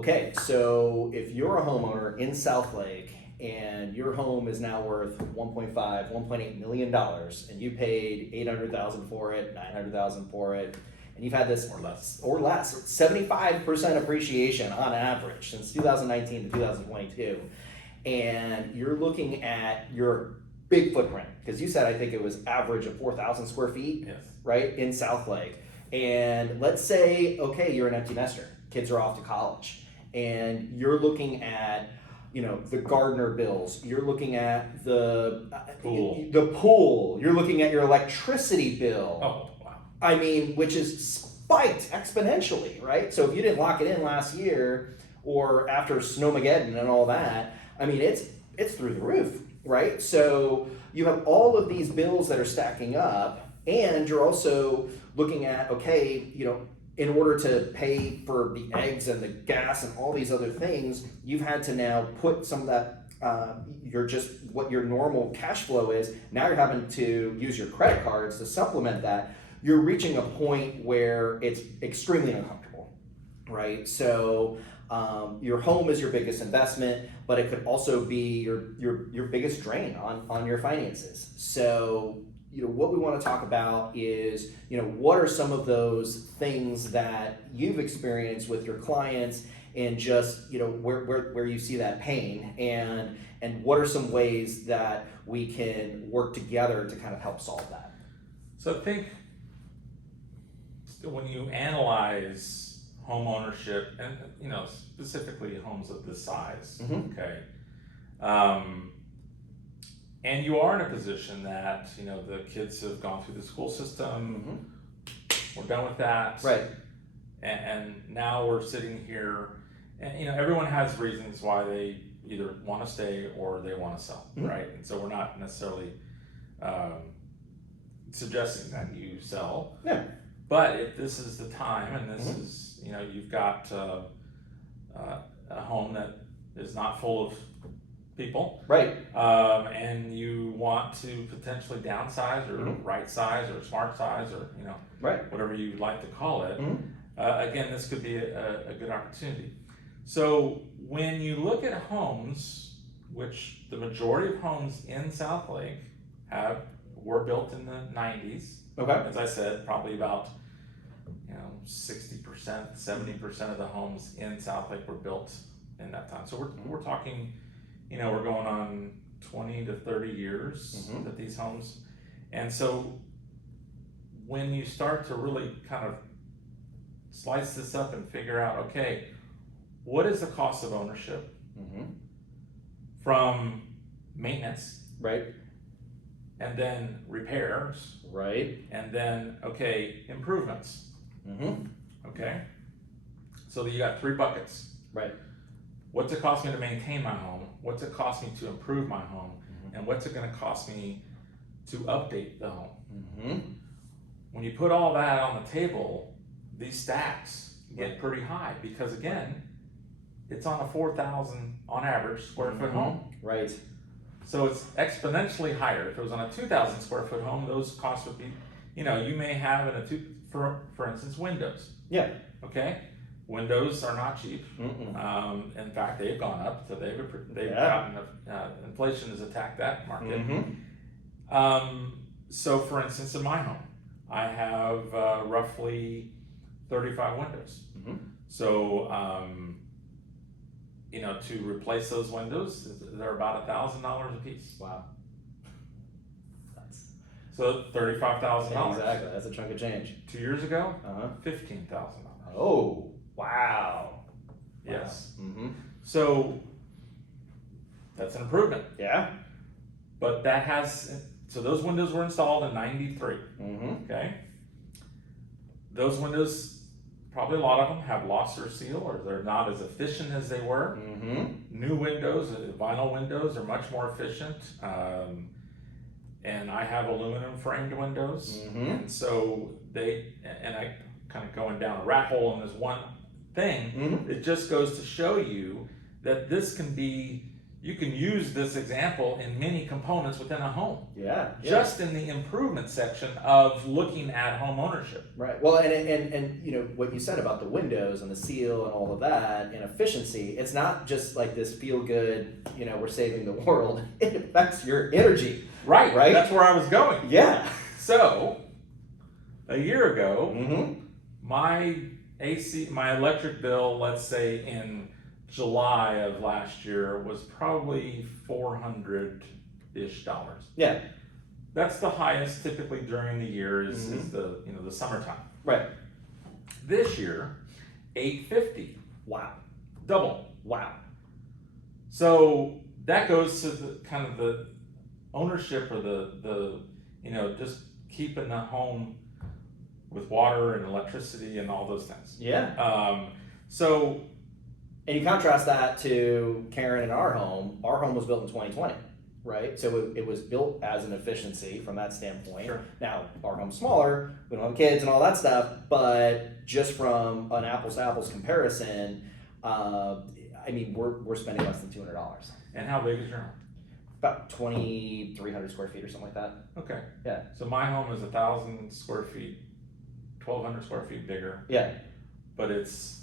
Okay, so if you're a homeowner in Southlake and your home is now worth 1.5, 1.8 million dollars, and you paid 800,000 for it, 900,000 for it, and you've had this or less 75% appreciation on average since 2019 to 2022, and you're looking at your big footprint, because you said I think it was average of 4,000 square feet, Yes. right, in Southlake. And let's say, okay, you're an empty nester, kids are off to college, and you're looking at, the gardener bills, you're looking at the pool, you're looking at your electricity bill. Oh, wow. I mean, which is spiked exponentially, right? So if you didn't lock it in last year or after Snowmageddon and all that, I mean, it's through the roof, right? So you have all of these bills that are stacking up, and you're also looking at, okay, in order to pay for the eggs and the gas and all these other things, you've had to now put some of that, what your normal cash flow is. Now you're having to use your credit cards to supplement that. You're reaching a point where it's extremely uncomfortable, right? So your home is your biggest investment, but it could also be your biggest drain on your finances. So what we want to talk about is, what are some of those things that you've experienced with your clients, and just, where you see that pain, and what are some ways that we can work together to kind of help solve that? So I think when you analyze home ownership, and specifically homes of this size, Mm-hmm. okay, and you are in a position that the kids have gone through the school system, Mm-hmm. we're done with that, Right. and now we're sitting here, and everyone has reasons why they either want to stay or they want to sell, Mm-hmm. right? And so we're not necessarily suggesting that you sell. Yeah. But if this is the time, and this Mm-hmm. is, you've got a home that is not full of people, Right. and you want to potentially downsize or Mm-hmm. right size or smart size or Right. whatever you like to call it, Mm-hmm. again, this could be a good opportunity. So when you look at homes, which the majority of homes in Southlake were built in the 90s, Okay. as I said, probably about 60%, 70% of the homes in Southlake were built in that time. So we're talking, we're going on 20 to 30 years Mm-hmm. that these homes, and so when you start to really kind of slice this up and figure out, okay, what is the cost of ownership Mm-hmm. from maintenance, Right. and then repairs, Right. and then, okay, improvements, Mm-hmm. okay? So you got three buckets. Right. What's it cost me to maintain my home? What's it cost me to improve my home? Mm-hmm. And what's it gonna cost me to update the home? Mm-hmm. When you put all that on the table, these stacks get pretty high, because again, it's on a 4,000 on average square foot Mm-hmm. home. Right. So it's exponentially higher. If it was on a 2,000 square foot home, those costs would be, you may have for instance, windows. Yeah. Okay, windows are not cheap. Mm-mm. In fact, they've gone up. So they've Yeah. gotten inflation has attacked that market. Mm-hmm. So for instance, in my home, I have roughly 35 windows. Mm-hmm. So to replace those windows, they're about $1,000 a piece. Wow. That's So $35,000. exactly. That's a chunk of change. 2 years ago, Uh-huh. $15,000. Oh, wow. Yes. Wow. Mm-hmm. So that's an improvement. Yeah. But so those windows were installed in '93. Mm-hmm. Okay. Those windows, probably a lot of them have lost their seal, or they're not as efficient as they were. Mm-hmm. New windows, vinyl windows, are much more efficient. And I have aluminum framed windows. Mm-hmm. And so I kind of going down a rat hole in this one thing. Mm-hmm. It just goes to show you that this can be you can use this example in many components within a home. Yeah. Just in the improvement section of looking at home ownership. Right. Well, and you know what you said about the windows and the seal and all of that and efficiency. It's not just like this feel good. You know, we're saving the world. It affects your energy. Right. Right. That's where I was going. Yeah. So, a year ago, Mm-hmm. my electric bill, let's say in July of last year, was probably $400-ish. Yeah. That's the highest typically during the year is the the summertime. Right. This year, $850, Wow. double. Wow. So that goes to the kind of the ownership or the just keeping the home with water and electricity and all those things. Yeah. So And you contrast that to Karen and our home. Our home was built in 2020, right? So it was built as an efficiency from that standpoint. Sure. Now, our home's smaller, we don't have kids and all that stuff, but just from an apples to apples comparison, I mean, we're spending less than $200. and how big is your home? About 2,300 square feet or something like that. Okay. Yeah. So my home is 1,000 square feet, 1,200 square feet bigger, Yeah. but it's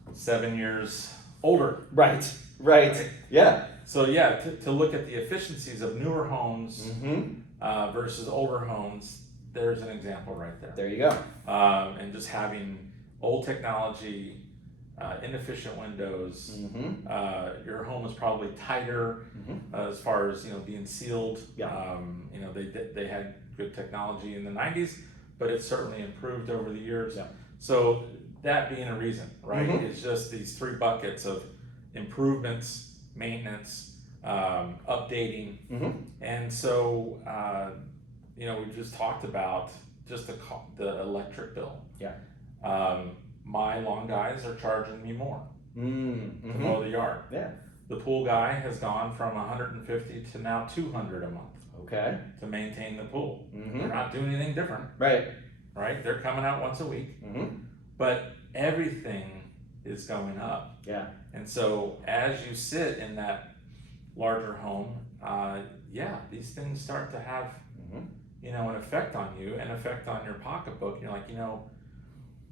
27 years older. Right. Right. Yeah. So yeah, to look at the efficiencies of newer homes Mm-hmm. versus older homes, there's an example right there. There you go. And just having old technology, inefficient windows, Mm-hmm. your home is probably tighter Mm-hmm. as far as being sealed. Yeah. They had good technology in the 90s, but it's certainly improved over the years. Yeah. So that being a reason, right? Mhm. It's just these three buckets of improvements, maintenance, updating, Mm-hmm. and so we just talked about just the electric bill. Yeah. My lawn guys are charging me more to Mm-hmm. mow the yard. Yeah. The pool guy has gone from 150 to now 200 a month Okay. to maintain the pool. Mm-hmm. They're not doing anything different, Right. right? They're coming out once a week, Mm-hmm. but everything is going up. Yeah. And so as you sit in that larger home, these things start to have, Mm-hmm. an effect on you, an effect on your pocketbook. And you're like,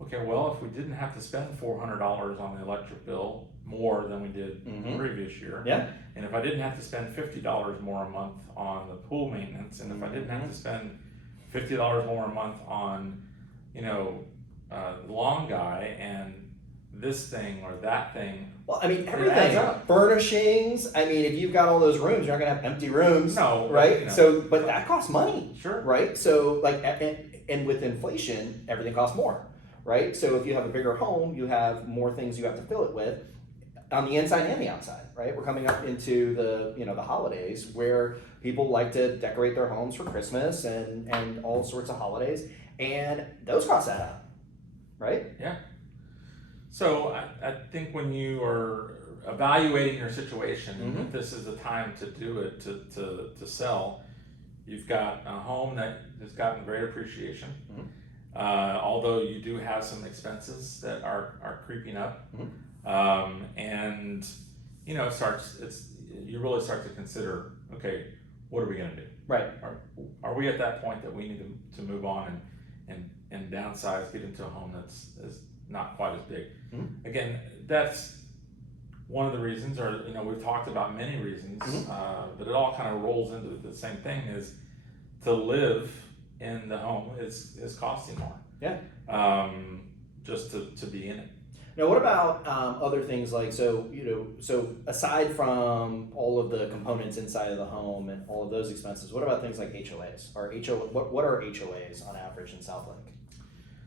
okay, well, if we didn't have to spend $400 on the electric bill more than we did the Mhm. previous year, Yeah. and if I didn't have to spend $50 more a month on the pool maintenance, and if I didn't have to spend $50 more a month on, the lawn guy and this thing or that thing. Well, I mean, adds everything. up. Furnishings. I mean, if you've got all those rooms, you're not gonna have empty rooms. No, but, Right. So, but that costs money. Sure. Right. So, like, and with inflation, everything costs more. Right. So, if you have a bigger home, you have more things you have to fill it with, on the inside and the outside. Right. We're coming up into the holidays where people like to decorate their homes for Christmas and all sorts of holidays, and those costs add up. Right. So I think when you are evaluating your situation, and Mhm. if this is the time to do it, to sell, you've got a home that has gotten great appreciation. Mhm. Although you do have some expenses that are creeping up. Mhm. And you really start to consider, okay, what are we going to do? Right. Are we at that point that we need to move on and downsize, get into a home that's not quite as big? Mhm. Again, that's one of the reasons, or we've talked about many reasons, but it all kind of rolls into the same thing: is to live in the home is costing more. Yeah. Just to be in it. Now, what about other things like, so aside from all of the components inside of the home and all of those expenses, what about things like HOAs? What are HOAs on average in Southlake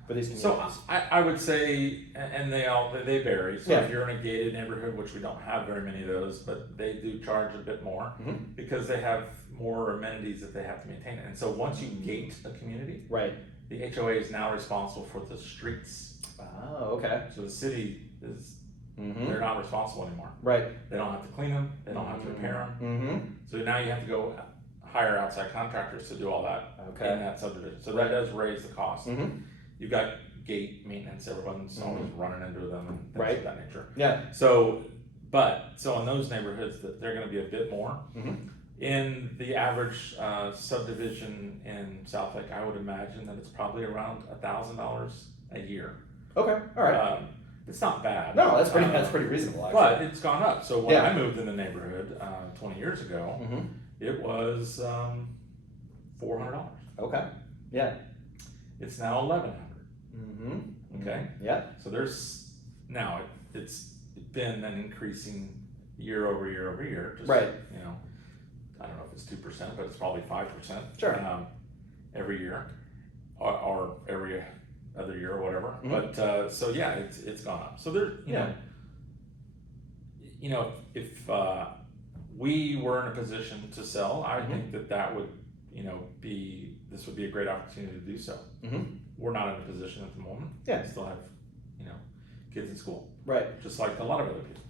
for these communities? So I would say, and they vary. So Yeah. if you're in a gated neighborhood, which we don't have very many of those, but they do charge a bit more Mhm. because they have more amenities that they have to maintain. And so once you gate a community, Right. the HOA is now responsible for the streets. Oh, okay. So the city is, Mm-hmm. they're not responsible anymore. Right. They don't have to clean them. They don't have to repair them. Mm-hmm. So now you have to go hire outside contractors to do all that Okay. in that subdivision. So that does raise the cost. Mm-hmm. You've got gate maintenance. Everyone's always running into them and things Right. of that nature. Yeah. So But, so in those neighborhoods, they're gonna be a bit more. Mm-hmm. In the average subdivision in Southlake, I would imagine that it's probably around $1,000 a year. Okay, all right. It's not bad. No, that's pretty reasonable, actually. But it's gone up. So when Yeah. I moved in the neighborhood 20 years ago, Mm-hmm. it was $400. Okay. Yeah. It's now $1,100. Mm-hmm. Okay. Yeah. So there's now it's been an increasing year over year over year. Just, Right. You know, I don't know if it's 2%, but it's probably 5%. Sure. Every year, or every other year or whatever. Mhm. But so yeah, it's gone up. So there, you know, if we were in a position to sell, I think that would, this would be a great opportunity to do so. Mm-hmm. We're not in a position at the moment. Yeah. We still have, kids in school, Right. just like a lot of other people.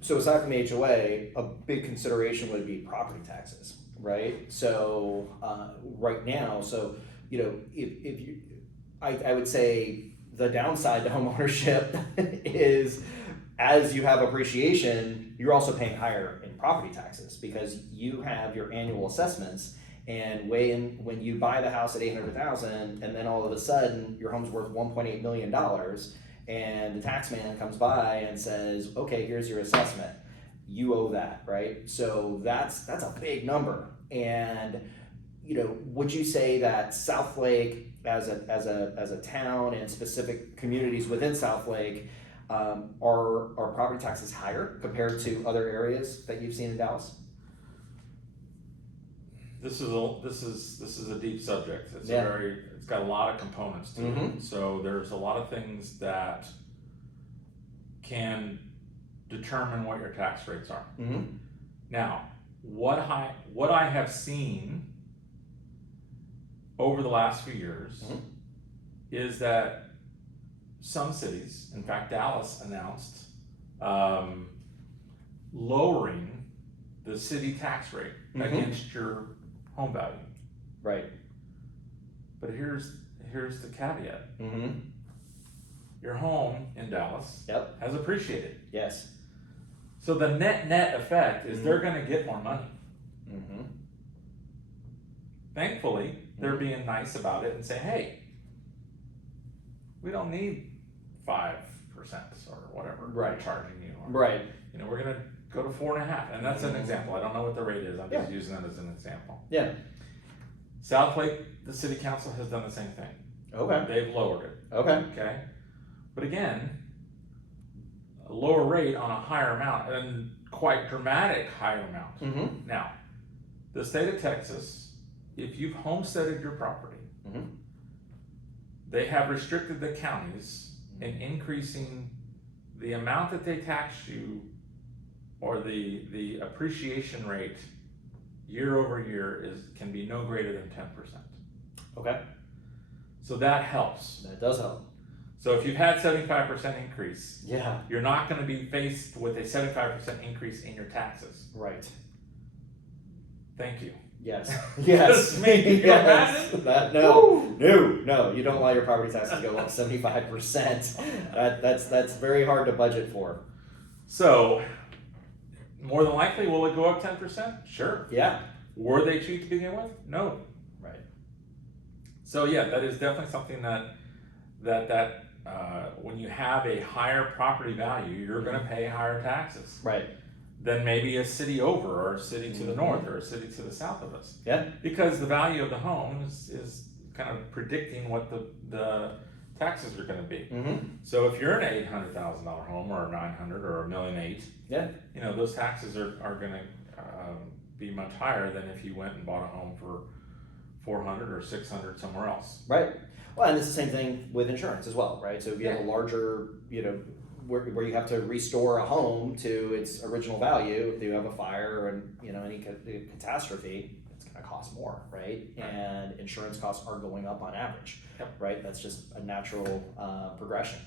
So aside from the HOA, a big consideration would be property taxes, right? So right now, if you, I would say the downside to homeownership is as you have appreciation, you're also paying higher in property taxes because you have your annual assessments. And when you buy the house at $800,000, and then all of a sudden your home's worth $1.8 million, and the tax man comes by and says, "Okay, here's your assessment. You owe that," right? So that's a big number. And would you say that Southlake, as a town and specific communities within Southlake, are property taxes higher compared to other areas that you've seen in Dallas? This is a deep subject. It's Yeah. it's got a lot of components to it. So there's a lot of things that can determine what your tax rates are. Mm-hmm. Now, what I have seen over the last few years is that some cities, in fact Dallas announced lowering the city tax rate against your home value. Right. But here's the caveat. Mm-hmm. Your home in Dallas has appreciated. Yes. So the net effect is they're going to get more money. Mm-hmm. Thankfully, they're being nice about it and saying, "Hey, we don't need 5% or whatever we're charging you. Or, Right. We're going to go to 4.5%." And that's an example. I don't know what the rate is. I'm just using that as an example. Yeah. Southlake, the city council has done the same thing. Okay. They've lowered it. Okay. But again, a lower rate on a higher amount, and quite dramatic higher amount. Mm-hmm. Now, the state of Texas, if you've homesteaded your property, they have restricted the counties in increasing the amount that they tax you, or the appreciation rate year over year can be no greater than 10%. Okay. So that helps. That does help. So if you've had 75% increase, Yeah. you're not going to be faced with a 75% increase in your taxes. Right. Thank you. Yes. Yes. Yes. No. You don't allow your property taxes to go up 75%. That's very hard to budget for. So, more than likely, will it go up 10%? Sure. Yeah. Were they cheap to begin with? No. Right. So yeah, that is definitely something that when you have a higher property value, you're going to pay higher taxes. Right. Than maybe a city over, or a city to the north, or a city to the south of us. Yeah. Because the value of the home is kind of predicting what the taxes are going to be. Mm-hmm. So if you're an $800,000 home, or a $900,000, or $1.8 million, yeah, those taxes are going to be much higher than if you went and bought a home for $400,000 or $600,000 somewhere else. Right. Well, and it's the same thing with insurance as well, right? So if you have a larger, where you have to restore a home to its original value, if you have a fire and any catastrophe, it's going to cost more, right? And insurance costs are going up on average, right? That's just a natural progression.